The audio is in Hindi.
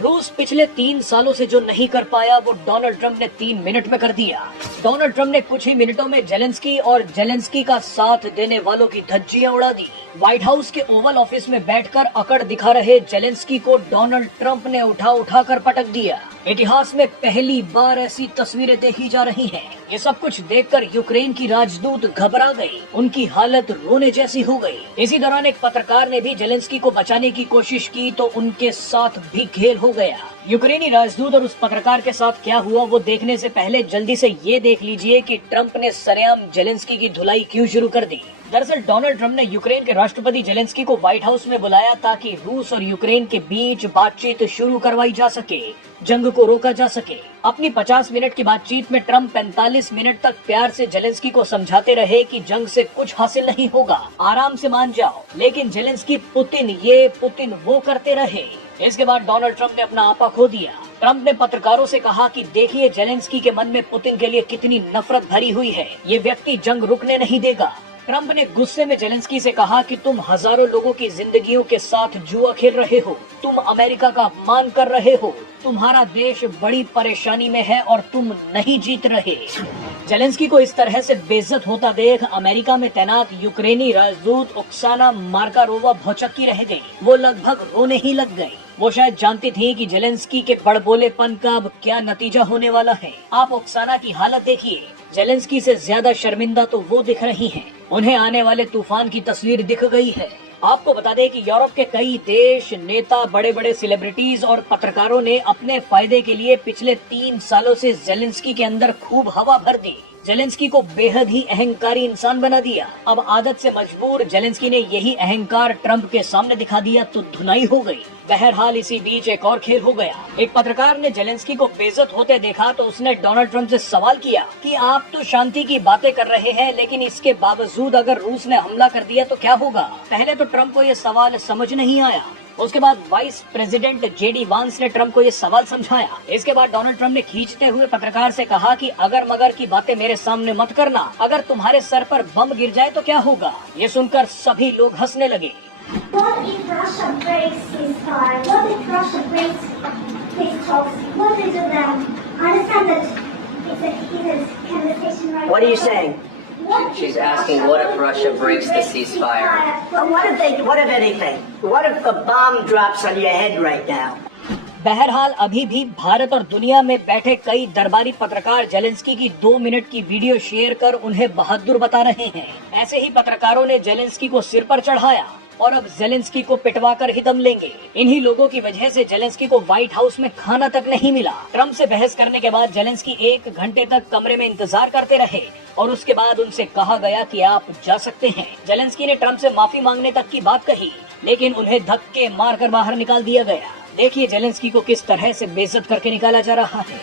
रूस पिछले 3 सालों से जो नहीं कर पाया वो डोनाल्ड ट्रंप ने 3 मिनट में कर दिया। डोनाल्ड ट्रंप ने कुछ ही मिनटों में जेलेंस्की और जेलेंस्की का साथ देने वालों की धज्जियां उड़ा दी। व्हाइट हाउस के ओवल ऑफिस में बैठकर अकड़ दिखा रहे जेलेंस्की को डोनाल्ड ट्रंप ने उठा कर पटक दिया। इतिहास में पहली बार ऐसी तस्वीरें देखी जा रही हैं। ये सब कुछ देखकर यूक्रेन की राजदूत घबरा गई, उनकी हालत रोने जैसी हो गई। इसी दौरान एक पत्रकार ने भी जेलेंस्की को बचाने की कोशिश की तो उनके साथ भी खेल हो गया। यूक्रेनी राजदूत और उस पत्रकार के साथ क्या हुआ वो देखने से पहले जल्दी से ये देख लीजिए कि ट्रंप ने सरेआम जेलेंस्की की धुलाई क्यों शुरू कर दी। दरअसल डोनाल्ड ट्रंप ने यूक्रेन के राष्ट्रपति जेलेंस्की को व्हाइट हाउस में बुलाया ताकि रूस और यूक्रेन के बीच बातचीत शुरू करवाई जा सके, जंग को रोका जा सके। अपनी 50 मिनट की बातचीत में ट्रंप 45 मिनट तक प्यार से जेलेंस्की को समझाते रहे कि जंग से कुछ हासिल नहीं होगा, आराम से मान जाओ। लेकिन जेलेंस्की पुतिन ये पुतिन वो करते रहे। इसके बाद डोनाल्ड ट्रंप ने अपना आपा खो दिया। ट्रंप ने पत्रकारों से कहा कि देखिए जेलेंस्की के मन में पुतिन के लिए कितनी नफरत भरी हुई है, ये व्यक्ति जंग रुकने नहीं देगा। ट्रंप ने गुस्से में जेलेंस्की से कहा कि तुम हजारों लोगों की जिंदगियों के साथ जुआ खेल रहे हो, तुम अमेरिका का अपमान कर रहे हो, तुम्हारा देश बड़ी परेशानी में है और तुम नहीं जीत रहे। जेलेंस्की को इस तरह से बेइज्जत होता देख अमेरिका में तैनात यूक्रेनी राजदूत ओक्साना मार्कारोवा भौचक्की रह गई। वो लगभग रोने ही लग गई। वो शायद जानती थी कि जेलेंस्की के बड़बोलेपन का अब क्या नतीजा होने वाला है। आप ओक्साना की हालत देखिए, जेलेंस्की से ज्यादा शर्मिंदा तो वो दिख रही हैं। उन्हें आने वाले तूफान की तस्वीर दिख गई है। आपको बता दें कि यूरोप के कई देश, नेता, बड़े बड़े सेलिब्रिटीज और पत्रकारों ने अपने फायदे के लिए पिछले 3 सालों से जेलेंस्की के अंदर खूब हवा भर दी। जेलेंस्की को बेहद ही अहंकारी इंसान बना दिया। अब आदत से मजबूर जेलेंस्की ने यही अहंकार ट्रंप के सामने दिखा दिया तो धुनाई हो गई। बहरहाल इसी बीच एक और खेल हो गया। एक पत्रकार ने जेलेंस्की को बेइज्जत होते देखा तो उसने डोनाल्ड ट्रंप से सवाल किया कि आप तो शांति की बातें कर रहे हैं, लेकिन इसके बावजूद अगर रूस ने हमला कर दिया तो क्या होगा। पहले तो ट्रंप को ये सवाल समझ नहीं आया। उसके बाद वाइस प्रेसिडेंट जेडी वांस ने ट्रंप को ये सवाल समझाया। इसके बाद डोनाल्ड ट्रंप ने खींचते हुए पत्रकार से कहा कि अगर मगर की बातें मेरे सामने मत करना, अगर तुम्हारे सर पर बम गिर जाए तो क्या होगा। ये सुनकर सभी लोग हंसने लगे। What if Russia breaks ceasefire? What if Russia breaks peace talks? What will do then? I understand that it's a heated conversation right now. What are you saying? She's asking what if Russia breaks the ceasefire? Well, what if anything? What if a bomb drops on your head right now? बहरहाल अभी भी भारत और दुनिया में बैठे कई दरबारी पत्रकार जेलेंस्की की 2 मिनट की वीडियो शेयर कर उन्हें बहादुर बता रहे हैं। ऐसे ही पत्रकारों ने जेलेंस्की को सिर पर चढ़ाया और अब जेलेंस्की को पिटवा कर ही दम लेंगे। इन्हीं लोगों की वजह से जेलेंस्की को व्हाइट हाउस में खाना तक नहीं मिला। ट्रंप से बहस करने के बाद जेलेंस्की 1 घंटे तक कमरे में इंतजार करते रहे और उसके बाद उनसे कहा गया कि आप जा सकते हैं। जेलेंस्की ने ट्रंप से माफी मांगने तक की बात कही, लेकिन उन्हें धक्के मारकर बाहर निकाल दिया गया। देखिए जेलेंस्की को किस तरह से बेइज्जत करके निकाला जा रहा है।